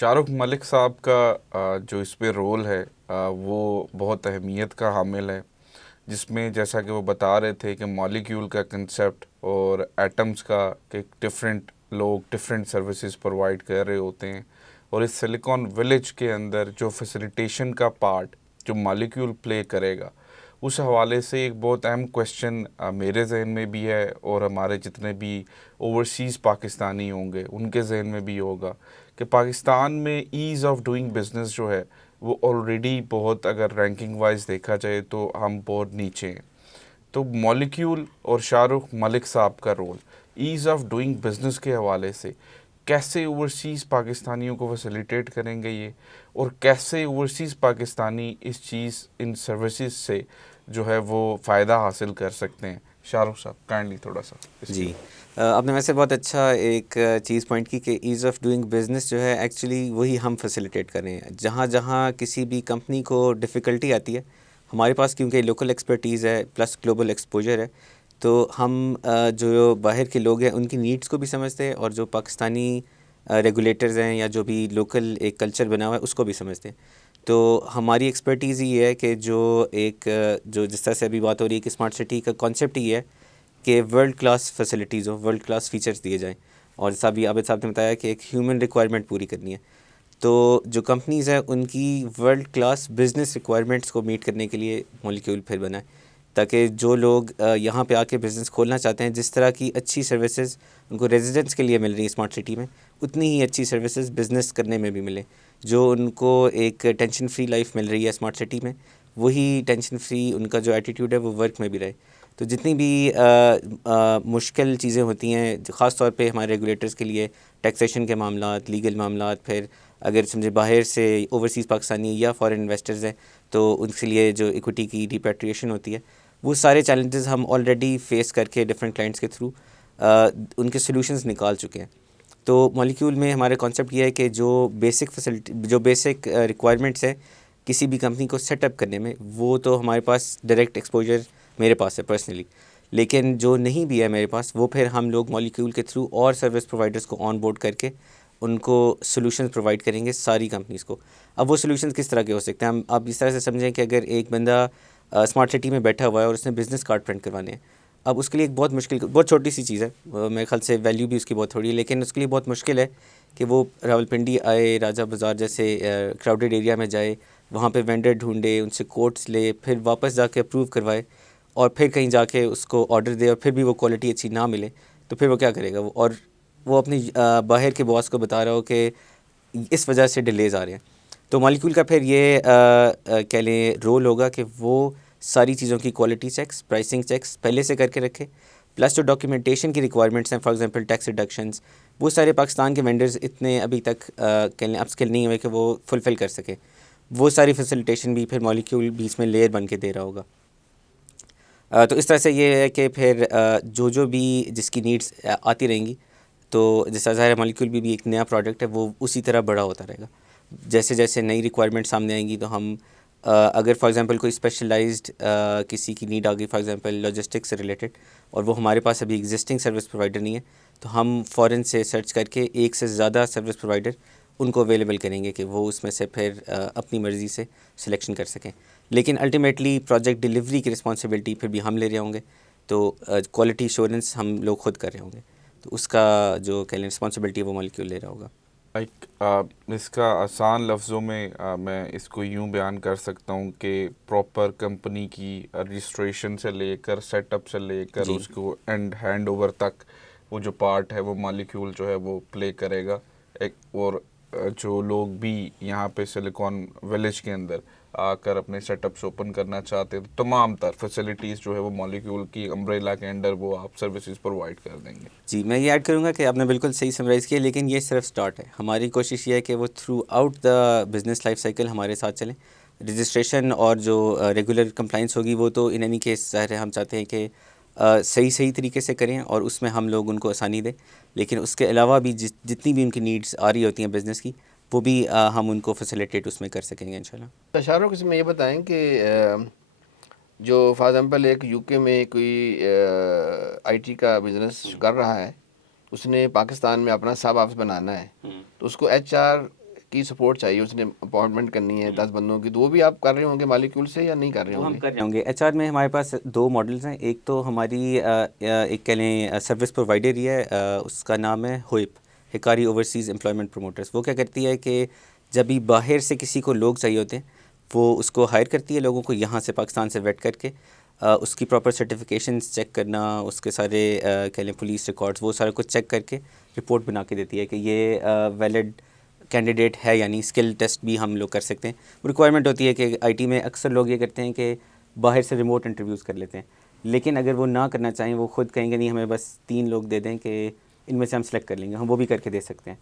شاہ رخ ملک صاحب کا جو اس پہ رول ہے وہ بہت اہمیت کا حامل ہے، جس میں جیسا کہ وہ بتا رہے تھے کہ مالیکیول کا کنسیپٹ اور ایٹمز کا کہ ڈفرینٹ لوگ ڈفرینٹ سروسز پرووائڈ کر رہے ہوتے ہیں، اور اس سلیکون ولیج کے اندر جو فیسیلیٹیشن کا پارٹ جو مالیکیول پلے کرے گا، اس حوالے سے ایک بہت اہم کویشچن میرے ذہن میں بھی ہے اور ہمارے جتنے بھی اوورسیز پاکستانی ہوں گے ان کے ذہن میں بھی ہوگا کہ پاکستان میں ایز آف ڈوئنگ بزنس جو ہے وہ آلریڈی بہت، اگر رینکنگ وائز دیکھا جائے تو ہم بہت نیچے ہیں۔ تو مالیکیول اور شاہ رخ ملک صاحب کا role ease of doing business کے حوالے سے کیسے اوورسیز پاکستانیوں کو فیسیلیٹیٹ کریں گے یہ، اور کیسے اوورسیز پاکستانی اس چیز ان سروسز سے جو ہے وہ فائدہ حاصل کر سکتے ہیں۔ شاہ رخ صاحب کائنڈلی تھوڑا سا اس جی، آپ نے ویسے بہت اچھا ایک چیز پوائنٹ کی کہ ایز آف ڈوئنگ بزنس جو ہے ایکچولی وہی ہم فیسیلیٹیٹ کر رہے ہیں۔ جہاں جہاں کسی بھی کمپنی کو ڈیفیکلٹی آتی ہے، ہمارے پاس کیونکہ لوکل ایکسپرٹیز ہے پلس گلوبل ایکسپوجر ہے، تو ہم جو باہر کے لوگ ہیں ان کی نیڈز کو بھی سمجھتے ہیں، اور جو پاکستانی ریگولیٹرز ہیں یا جو بھی لوکل ایک کلچر بنا ہوا ہے اس کو بھی سمجھتے ہیں۔ تو ہماری ایکسپرٹیز یہ ہے کہ جو جس طرح سے ابھی بات ہو رہی ہے کہ اسمارٹ سٹی کا کانسیپٹ یہ ہے کہ ورلڈ کلاس فیسلٹیز ہو، ورلڈ کلاس فیچرز دیے جائیں، اور جیسا ابھی عابد صاحب نے بتایا کہ ایک ہیومن ریکوائرمنٹ پوری کرنی ہے، تو جو کمپنیز ہیں ان کی ورلڈ کلاس بزنس ریکوائرمنٹس کو میٹ کرنے کے لیے مالیکیول پھر بنا ہے، تاکہ جو لوگ یہاں پہ آ کے بزنس کھولنا چاہتے ہیں، جس طرح کی اچھی سروسز ان کو ریزیڈنٹس کے لیے مل رہی ہیں اسمارٹ سٹی میں، اتنی ہی اچھی سروسز بزنس کرنے میں بھی ملیں۔ جو ان کو ایک ٹینشن فری لائف مل رہی ہے اسمارٹ سٹی میں، وہی ٹینشن فری ان کا جو ایٹیٹیوڈ ہے وہ ورک میں بھی رہے۔ تو جتنی بھی مشکل چیزیں ہوتی ہیں خاص طور پہ ہمارے ریگولیٹرز کے لیے، ٹیکسیشن کے معاملات، لیگل معاملات، پھر اگر سمجھے باہر سے اوورسیز پاکستانی یا فارن انویسٹرز ہیں تو ان کے لیے جو ایکوٹی کی ریپیٹریشن ہوتی ہے، وہ سارے چیلنجز ہم آلریڈی فیس کر کے ڈفرینٹ کلائنٹس کے تھرو ان کے سلوشنز نکال چکے ہیں۔ تو مالیکیول میں ہمارا کانسیپٹ یہ ہے کہ جو بیسک ریکوائرمنٹس ہیں کسی بھی کمپنی کو سیٹ اپ کرنے میں، وہ تو ہمارے پاس ڈائریکٹ ایکسپوجر میرے پاس ہے پرسنلی، لیکن جو نہیں بھی ہے میرے پاس، وہ پھر ہم لوگ مالیکیول کے تھرو اور سروس پرووائڈرز کو آن بورڈ کر کے ان کو سلوشنز پرووائڈ کریں گے ساری کمپنیز کو۔ اب وہ سلوشنز کس طرح کے ہو سکتے ہیں؟ آپ اس طرح سے سمجھیں کہ اگر ایک بندہ اسمارٹ سٹی میں بیٹھا ہوا ہے اور اس نے بزنس کارڈ پرنٹ کروانے ہیں، اب اس کے لیے ایک بہت چھوٹی سی چیز ہے، میرے خیال سے ویلیو بھی اس کی بہت تھوڑی ہے، لیکن اس کے لیے بہت مشکل ہے کہ وہ راولپنڈی آئے، راجہ بازار جیسے کراؤڈیڈ ایریا میں جائے، وہاں پہ وینڈر ڈھونڈے، ان سے کوٹس لے، پھر واپس جا کے اپروو کروائے، اور پھر کہیں جا کے اس کو آرڈر دے، اور پھر بھی وہ کوالٹی اچھی نہ ملے تو پھر وہ کیا کرے گا؟ وہ اپنی باہر کے باس کو بتا رہا ہو کہ اس وجہ سے ڈیلیز آ رہے ہیں۔ تو مالیکیول کا پھر یہ کہہ لیں رول ہوگا کہ وہ ساری چیزوں کی کوالٹی چیکس، پرائسنگ چیکس پہلے سے کر کے رکھے، پلس جو ڈاکیومنٹیشن کی ریکوائرمنٹس ہیں، فار ایگزامپل ٹیکس ریڈکشنز، وہ سارے پاکستان کے وینڈرز اتنے ابھی تک کہہ لیں اپ اسکل نہیں ہوئے کہ وہ فلفل کر سکے، وہ ساری فیسیلیٹیشن بھی پھر مالیکیول بھی اس میں لیئر بن کے دے رہا ہوگا۔ تو اس طرح سے یہ ہے کہ پھر جو بھی جس کی نیڈس آتی رہیں گی، تو جیسا ظاہر مالیکیول بھی ایک نیا پروڈکٹ ہے، وہ اسی طرح بڑا ہوتا رہے گا۔ جیسے جیسے نئی ریکوائرمنٹ سامنے آئیں گی تو ہم اگر فار ایگزامپل کوئی اسپیشلائزڈ کسی کی نیڈ آ گئی، فار ایگزامپل لاجسٹکس سے ریلیٹڈ، اور وہ ہمارے پاس ابھی ایگزسٹنگ سروس پرووائڈر نہیں ہے، تو ہم فورن سے سرچ کر کے ایک سے زیادہ سروس پرووائڈر ان کو اویلیبل کریں گے کہ وہ اس میں سے پھر اپنی مرضی سے سلیکشن کر سکیں۔ لیکن الٹیمیٹلی پروجیکٹ ڈیلیوری کی رسپانسبلٹی پھر بھی ہم لے رہے ہوں گے، تو کوالٹی ایشورنس ہم لوگ خود کر رہے ہوں گے، تو اس کا جو کہہ لیں رسپانسبلٹی وہ مالیکیول لے رہا ہوگا۔ اس کا آسان لفظوں میں میں اس کو یوں بیان کر سکتا ہوں کہ پراپر کمپنی کی رجسٹریشن سے لے کر سیٹ اپ سے لے کر جی اس کو ہینڈ اوور تک وہ جو پارٹ ہے وہ مالیکیول جو ہے وہ پلے کرے گا۔ اور جو لوگ بھی یہاں پہ سلیکون ولیج کے اندر آ کر اپنے سیٹ اپس اوپن کرنا چاہتے ہیں تو تمام تر فیسلٹیز جو ہے وہ مالیکیول کی امبریلا کے انڈر وہ آپ سروسز پرووائڈ کر دیں گے۔ جی، میں یہ ایڈ کروں گا کہ آپ نے بالکل صحیح سمرائز کیا، لیکن یہ صرف سٹارٹ ہے۔ ہماری کوشش یہ ہے کہ وہ through out the business life cycle ہمارے ساتھ چلیں۔ رجسٹریشن اور جو ریگولر کمپلائنس ہوگی وہ تو ان اینی کیس ظاہر ہے ہم چاہتے ہیں کہ صحیح طریقے سے کریں، اور اس میں ہم لوگ ان کو آسانی دیں، لیکن اس کے علاوہ بھی جتنی بھی ان کی نیڈس آ رہی ہوتی ہیں بزنس کی، وہ بھی ہم ان کو فیسیلیٹیٹ اس میں کر سکیں گے انشاءاللہ۔ شاہ رخ، اس میں یہ بتائیں کہ جو فار ایگزامپل ایک یو کے میں کوئی آئی ٹی کا بزنس کر رہا ہے، اس نے پاکستان میں اپنا سب آفس بنانا ہے، تو اس کو ایچ آر کی سپورٹ چاہیے, اس نے اپوائنٹمنٹ کرنی ہے 10 بندوں کی, تو وہ بھی آپ کر رہے ہوں گے مالیکیول سے یا نہیں کر رہے وہ ہوں ہم گے؟ کر رہے ہوں گے. ایچ آر میں ہمارے پاس 2 ماڈلز ہیں. ایک تو ہماری ایک کہہ لیں سروس پرووائڈر ہی ہے, اس کا نام ہے ہوئپ, ہکاری اوورسیز امپلائمنٹ پروموٹرز. وہ کیا کرتی ہے کہ جب بھی باہر سے کسی کو لوگ چاہیے ہوتے ہیں وہ اس کو ہائر کرتی ہے, لوگوں کو یہاں سے پاکستان سے ویٹ کر کے اس کی پراپر سرٹیفکیشنز چیک کرنا, اس کے سارے کہہ لیں پولیس ریکارڈز, وہ سارا کچھ چیک کر کے رپورٹ بنا کے دیتی ہے کہ یہ ویلڈ کینڈیڈیٹ ہے یا نہیں. اسکل ٹیسٹ بھی ہم لوگ کر سکتے ہیں. ریکوائرمنٹ ہوتی ہے کہ آئی ٹی میں اکثر لوگ یہ کرتے ہیں کہ باہر سے ریموٹ انٹرویوز کر لیتے ہیں, لیکن اگر وہ نہ کرنا چاہیں, وہ خود کہیں گے نہیں ہمیں بس 3 لوگ دے دیں کہ ان میں سے ہم سلیکٹ کر لیں گے, ہم وہ بھی کر کے دے سکتے ہیں.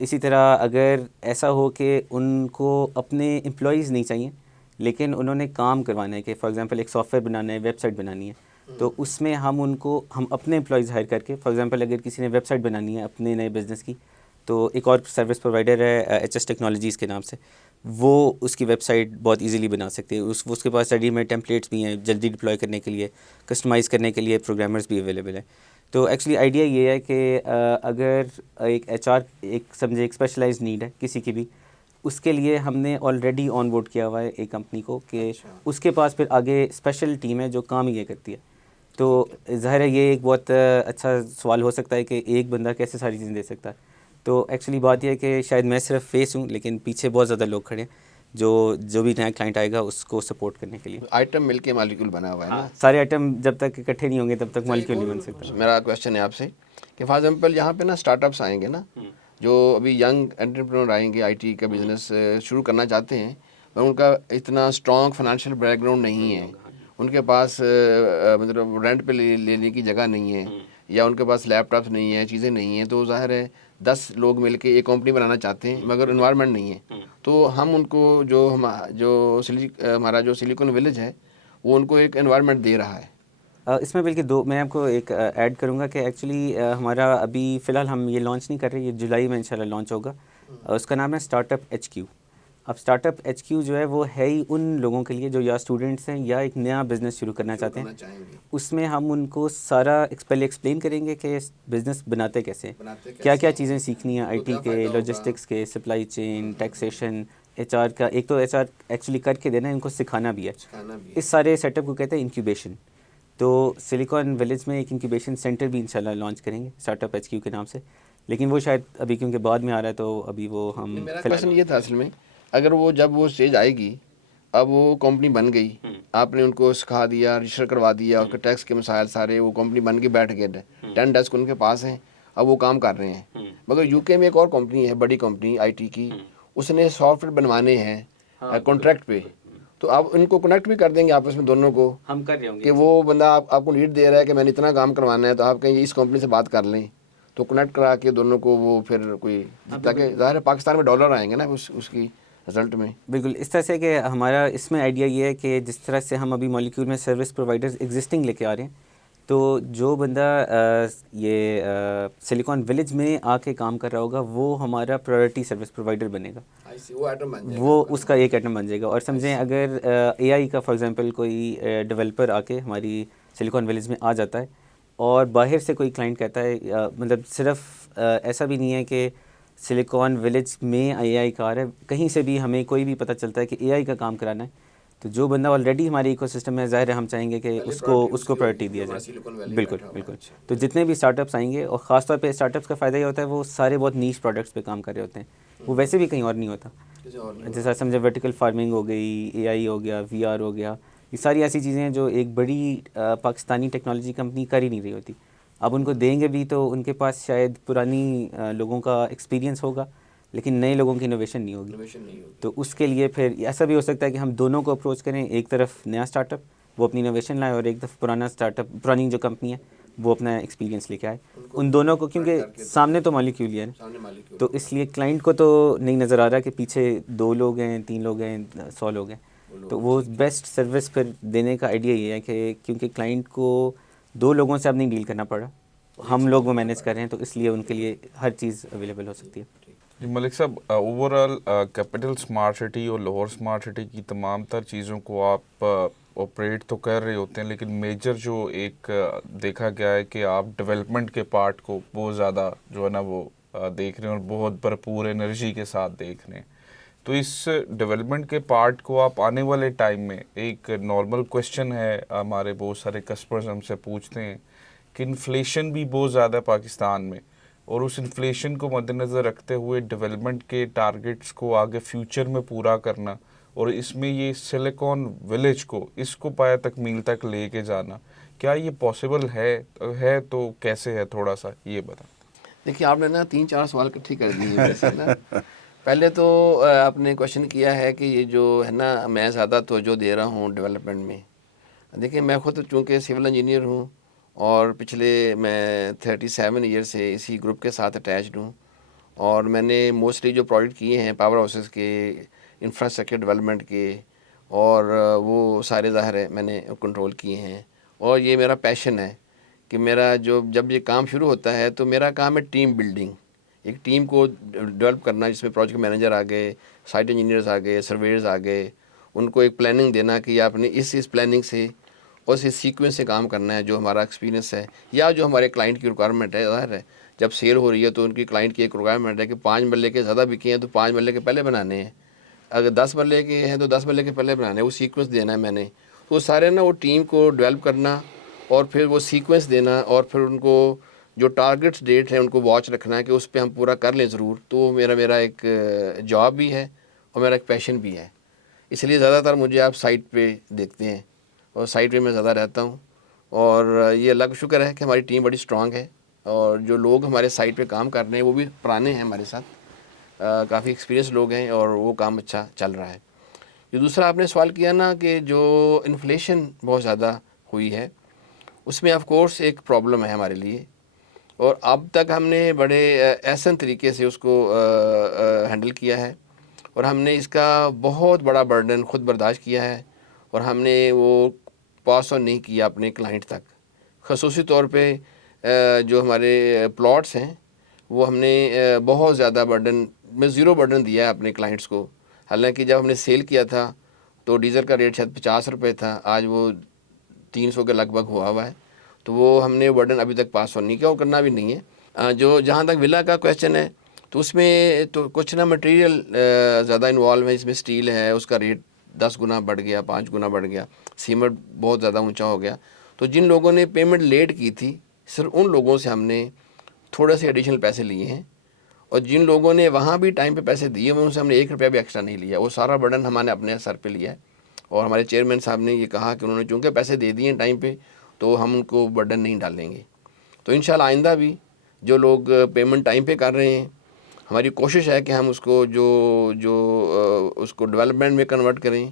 اسی طرح اگر ایسا ہو کہ ان کو اپنے امپلائیز نہیں چاہیے لیکن انہوں نے کام کروانا ہے, کہ فار ایگزامپل ایک سافٹ ویئر بنانا ہے, ویب سائٹ بنانی ہے, تو اس میں ہم اپنے امپلائیز ہائر کر کے, فار ایگزامپل اگر کسی نے ویب سائٹ بنانی ہے اپنے نئے بزنس کی, تو ایک اور سروس پرووائڈر ہے ایچ ایس ٹیکنالوجیز کے نام سے, وہ اس کی ویب سائٹ بہت ایزیلی بنا سکتے ہیں. اس کے پاس ریڈی میڈ ٹیمپلیٹس بھی ہیں جلدی ڈپلوائے کرنے کے لیے, کسٹمائز کرنے کے لیے پروگرامرز بھی اویلیبل ہیں. تو ایکچولی آئیڈیا یہ ہے کہ اگر ایک ایچ آر ایک سمجھے ایک اسپیشلائز نیڈ ہے کسی کی بھی, اس کے لیے ہم نے آلریڈی آن بورڈ کیا ہوا ہے ایک کمپنی کو کہ اس کے پاس پھر آگے اسپیشل ٹیم ہے جو کام یہ کرتی ہے. تو ظاہر ہے یہ ایک بہت اچھا سوال ہو سکتا ہے کہ ایک بندہ کیسے ساری چیزیں دے سکتا ہے. تو ایکچولی بات یہ ہے کہ شاید میں صرف فیس ہوں, لیکن پیچھے بہت زیادہ لوگ کھڑے ہیں جو بھی نیا کلائنٹ آئے گا اس کو سپورٹ کرنے کے لیے. آئٹم مل کے مالیکیول بنا ہوا ہے نا. سارے آئٹم جب تک اکٹھے نہیں ہوں گے تب تک مالیکیول نہیں بن سکتا. میرا کویشچن ہے آپ سے کہ فار ایگزامپل یہاں پہ نا اسٹارٹ اپس آئیں گے نا, جو ابھی ینگ انٹرپرینور آئیں گے آئی ٹی کا بزنس شروع کرنا چاہتے ہیں, پر ان کا اتنا اسٹرانگ فائنینشیل بیک گراؤنڈ نہیں ہے, ان کے پاس مطلب رینٹ پہ لینے کی جگہ نہیں ہے, یا ان کے پاس لیپ ٹاپس نہیں ہیں, چیزیں نہیں ہیں, تو ظاہر ہے 10 لوگ مل کے ایک کمپنی بنانا چاہتے ہیں مگر انوائرمنٹ نہیں ہے, تو ہم ان کو ہمارا جو سلیکن ولیج ہے وہ ان کو ایک انوائرمنٹ دے رہا ہے. اس میں بلکہ میں آپ کو ایک ایڈ کروں گا کہ ایکچولی ہمارا ابھی فی الحال ہم یہ لانچ نہیں کر رہے, یہ جولائی میں انشاءاللہ لانچ ہوگا. اس کا نام ہے اسٹارٹ اپ ایچ کیو. اب اسٹارٹ اپ ایچ کیو جو ہے وہ ہے ہی ان لوگوں کے لیے جو یا اسٹوڈنٹس ہیں یا ایک نیا بزنس شروع کرنا چاہتے ہیں. اس میں ہم ان کو سارا پہلے ایکسپلین کریں گے کہ بزنس بناتے کیسے ہیں, کیا کیا چیزیں سیکھنی ہیں آئی ٹی کے, لاجسٹکس کے, supply chain, taxation, H R کا. ایک تو ایچ آر ایکچولی کر کے دینا ہے, ان کو سکھانا بھی ہے. اس سارے سیٹ اپ کو کہتے ہیں انکیوبیشن. تو سلیکن ولیج میں ایک انکیوبیشن سینٹر بھی انشاءاللہ لانچ کریں گے اسٹارٹ اپ ایچ کیو کے نام سے, لیکن وہ شاید ابھی کیونکہ بعد میں آ رہا ہے تو ابھی وہ ہم. میرا کویشچن یہ تھا اصل میں, اگر وہ جب وہ اسٹیج آئے گی, اب وہ کمپنی بن گئی, آپ نے ان کو سکھا دیا, رجسٹر کروا دیا, اس کے ٹیکس کے مسائل سارے, وہ کمپنی بن کے بیٹھ گئے, 10 ڈیسک ان کے پاس ہیں, اب وہ کام کر رہے ہیں. مگر یو کے میں ایک اور کمپنی ہے بڑی کمپنی آئی ٹی کی, اس نے سافٹ ویئر بنوانے ہیں کانٹریکٹ پہ, تو آپ ان کو کنیکٹ بھی کر دیں گے آپس میں دونوں کو, ہم کر رہے ہوں گے کہ وہ بندہ آپ کو لیڈ دے رہا ہے کہ میں نے اتنا کام کروانا ہے, تو آپ کہیں اس کمپنی سے بات کر لیں, تو کنیکٹ کرا کے دونوں کو وہ پھر کوئی, تاکہ ظاہر ہے پاکستان میں ڈالر آئیں گے نا اس کی رزلٹ میں. بالکل اس طرح سے کہ ہمارا اس میں آئیڈیا یہ ہے کہ جس طرح سے ہم ابھی مالیکیول میں سروس پرووائڈرز ایگزسٹنگ لے کے آ رہے ہیں, تو جو بندہ یہ سلیکن ولیج میں آ کے کام کر رہا ہوگا وہ ہمارا پرائورٹی سروس پرووائڈر بنے گا, وہ اس کا ایک آئٹم بن جائے گا. اور سمجھیں اگر اے آئی کا فار ایگزامپل کوئی ڈیولپر آ کے ہماری سلیکن ولیج میں آ جاتا ہے, اور باہر سے کوئی کلائنٹ کہتا ہے, مطلب صرف ایسا بھی نہیں ہے کہ سلیکن ولیج میں اے آئی کا آ رہا ہے, کہیں سے بھی ہمیں کوئی بھی پتہ چلتا ہے کہ اے آئی کا کام کرانا ہے, تو جو بندہ آلریڈی ہمارے ایکو سسٹم میں, ظاہر ہے ہم چاہیں گے کہ اس کو پرائورٹی دیا جائے. بالکل بالکل. تو جتنے بھی اسٹارٹ اپس آئیں گے, اور خاص طور پہ اسٹارٹ اپس کا فائدہ یہ ہوتا ہے وہ سارے بہت نیش پروڈکٹس پہ کام کر رہے ہوتے ہیں, وہ ویسے بھی کہیں اور نہیں ہوتا. جیسا سمجھے ورٹیکل فارمنگ ہو گئی, اے آئی ہو گیا, وی آر ہو گیا, یہ ساری ایسی چیزیں ہیں جو ایک بڑی پاکستانی ٹیکنالوجی کمپنی کر ہی نہیں رہی ہوتی. اب ان کو دیں گے بھی تو ان کے پاس شاید پرانی لوگوں کا ایکسپیرینس ہوگا لیکن نئے لوگوں کی انوویشن نہیں ہوگی. تو اس کے لیے پھر ایسا بھی ہو سکتا ہے کہ ہم دونوں کو اپروچ کریں, ایک طرف نیا اسٹارٹ اپ وہ اپنی انوویشن لائے, اور ایک طرف پرانا اسٹارٹ اپ پرانی جو کمپنی ہے وہ اپنا ایکسپیرینس لے کے آئے. ان دونوں کو کیونکہ سامنے تو مالیکیول ہی ہے, تو اس لیے کلائنٹ کو تو نہیں نظر آ رہا کہ پیچھے 2 لوگ ہیں, 3 لوگ ہیں, 100 لوگ ہیں. تو وہ بیسٹ سروس پھر دینے کا آئیڈیا یہ ہے کہ کیونکہ کلائنٹ کو 2 لوگوں سے اب نہیں ڈیل کرنا پڑا, ہم لوگ وہ مینیج کر رہے ہیں, تو اس لیے ان کے لیے ہر چیز اویلیبل ہو سکتی ہے. جی ملک صاحب, over all capital smart city اور لاہور اسمارٹ سٹی کی تمام تر چیزوں کو آپ آپریٹ تو کر رہے ہوتے ہیں, لیکن میجر جو ایک دیکھا گیا ہے کہ آپ ڈیولپمنٹ کے پارٹ کو بہت زیادہ جو ہے نا وہ دیکھ رہے ہیں اور بہت بھرپور انرجی کے ساتھ دیکھ رہے ہیں. تو اس ڈیولپمنٹ کے پارٹ کو آپ آنے والے ٹائم میں, ایک نارمل کویشچن ہے ہمارے بہت سارے کسٹمرز ہم سے پوچھتے ہیں کہ انفلیشن بھی بہت زیادہ ہے پاکستان میں, اور اس انفلیشن کو مد نظر رکھتے ہوئے ڈیولپمنٹ کے ٹارگٹس کو آگے فیوچر میں پورا کرنا, اور اس میں یہ سلیکون ولیج کو اس کو پایہ تکمیل تک لے کے جانا, کیا یہ پاسبل ہے تو کیسے ہے, تھوڑا سا یہ بتا. دیکھیے آپ نے نا 3-4 سوال اکٹھے کر دیے ویسے نا. پہلے تو آپ نے کوشچن کیا ہے کہ یہ جو ہے نا میں زیادہ توجہ دے رہا ہوں ڈیولپمنٹ میں. دیکھیں میں خود چونکہ سول انجینئر ہوں اور پچھلے میں 37 ایئر سے اسی گروپ کے ساتھ اٹیچڈ ہوں, اور میں نے موسٹلی جو پروجیکٹ کیے ہیں پاور ہاؤسز کے, انفراسٹرکچر ڈیولپمنٹ کے, اور وہ سارے ظاہر ہے میں نے کنٹرول کیے ہیں. اور یہ میرا پیشن ہے کہ میرا جب یہ کام شروع ہوتا ہے تو میرا کام ہے ٹیم بلڈنگ, ایک ٹیم کو ڈیولپ کرنا جس میں پروجیکٹ مینیجر آ گئے, سائٹ انجینئرز آ گئے, سرویئرز آ گئے, ان کو ایک پلاننگ دینا کہ آپ نے اس پلاننگ سے اور اس سیکوینس سے کام کرنا ہے جو ہمارا ایکسپیرینس ہے یا جو ہمارے کلائنٹ کی ریکوائرمنٹ ہے. ظاہر ہے جب سیل ہو رہی ہے تو ان کی کلائنٹ کی ایک ریکوائرمنٹ ہے کہ 5 مرلے کے زیادہ بکے ہیں تو 5 مرلے کے پہلے بنانے ہیں, اگر 10 مرلے کے ہیں تو 10 مرلے کے پہلے بنانے ہیں, وہ سیکوینس دینا ہے میں نے. تو وہ سارے نا وہ ٹیم کو ڈیولپ کرنا اور پھر وہ سیکوینس دینا, اور پھر ان کو جو ٹارگٹس ڈیٹ ہیں ان کو واچ رکھنا ہے کہ اس پہ ہم پورا کر لیں ضرور. تو وہ میرا ایک جاب بھی ہے اور میرا ایک پیشن بھی ہے. اس لیے زیادہ تر مجھے آپ سائٹ پہ دیکھتے ہیں اور سائٹ پہ میں زیادہ رہتا ہوں, اور یہ اللہ کا شکر ہے کہ ہماری ٹیم بڑی اسٹرانگ ہے, اور جو لوگ ہمارے سائٹ پہ کام کر رہے ہیں وہ بھی پرانے ہیں ہمارے ساتھ, کافی ایکسپیرینس لوگ ہیں, اور وہ کام اچھا چل رہا ہے. جو دوسرا آپ نے سوال کیا نا کہ جو انفلیشن بہت زیادہ ہوئی ہے, اس میں آف کورس ایک پرابلم ہے ہمارے لیے, اور اب تک ہم نے بڑے احسن طریقے سے اس کو ہینڈل کیا ہے, اور ہم نے اس کا بہت بڑا برڈن خود برداشت کیا ہے, اور ہم نے وہ پاس آن نہیں کیا اپنے کلائنٹ تک. خصوصی طور پہ جو ہمارے پلاٹس ہیں وہ ہم نے بہت زیادہ برڈن میں 0 برڈن دیا ہے اپنے کلائنٹس کو. حالانکہ جب ہم نے سیل کیا تھا تو ڈیزل کا ریٹ شاید 50 روپے تھا, آج وہ 300 کے لگ بھگ ہوا ہے, تو وہ ہم نے برڈن ابھی تک پاس آن نہیں کیا, وہ کرنا بھی نہیں ہے. جو جہاں تک ولا کا کویشچن ہے تو اس میں تو کچھ نا مٹیریل زیادہ انوالو ہے, اس میں اسٹیل ہے, اس کا ریٹ 10 گنا بڑھ گیا, 5 گنا بڑھ گیا, سیمنٹ بہت زیادہ اونچا ہو گیا. تو جن لوگوں نے پیمنٹ لیٹ کی تھی صرف ان لوگوں سے ہم نے تھوڑے سے ایڈیشنل پیسے لیے ہیں, اور جن لوگوں نے وہاں بھی ٹائم پہ پیسے دیے ان سے ہم نے 1 روپیہ بھی ایکسٹرا نہیں لیا. وہ سارا برڈن ہم نے اپنے سر پہ لیا ہے, اور ہمارے چیئرمین صاحب نے یہ کہا کہ انہوں نے چونکہ پیسے دے دیے ہیں ٹائم پہ تو ہم ان کو برڈن نہیں ڈالیں گے. تو انشاءاللہ آئندہ بھی جو لوگ پیمنٹ ٹائم پہ کر رہے ہیں, ہماری کوشش ہے کہ ہم اس کو اس کو ڈیولپمنٹ میں کنورٹ کریں,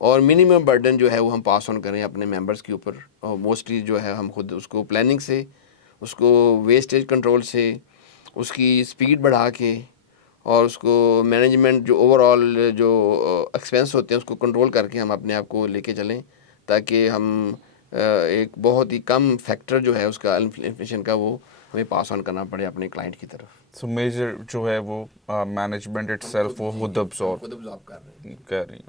اور منیمم برڈن جو ہے وہ ہم پاس آن کریں اپنے ممبرس کے اوپر. اور موسٹلی جو ہے ہم خود اس کو پلاننگ سے, اس کو ویسٹیج کنٹرول سے, اس کی سپیڈ بڑھا کے, اور اس کو مینجمنٹ جو اوور آل جو ایکسپینس ہوتے ہیں اس کو کنٹرول کر کے ہم اپنے آپ کو لے کے چلیں, تاکہ ہم ایک بہت ہی کم فیکٹر جو ہے اس کا انفلیشن کا وہ ہمیں پاس آن کرنا پڑے اپنے کلائنٹ کی طرف. سو میجر جو ہے وہ مینجمنٹ اٹ سیلف وہ خود ابزارب کر رہے ہیں. کر رہی ہے.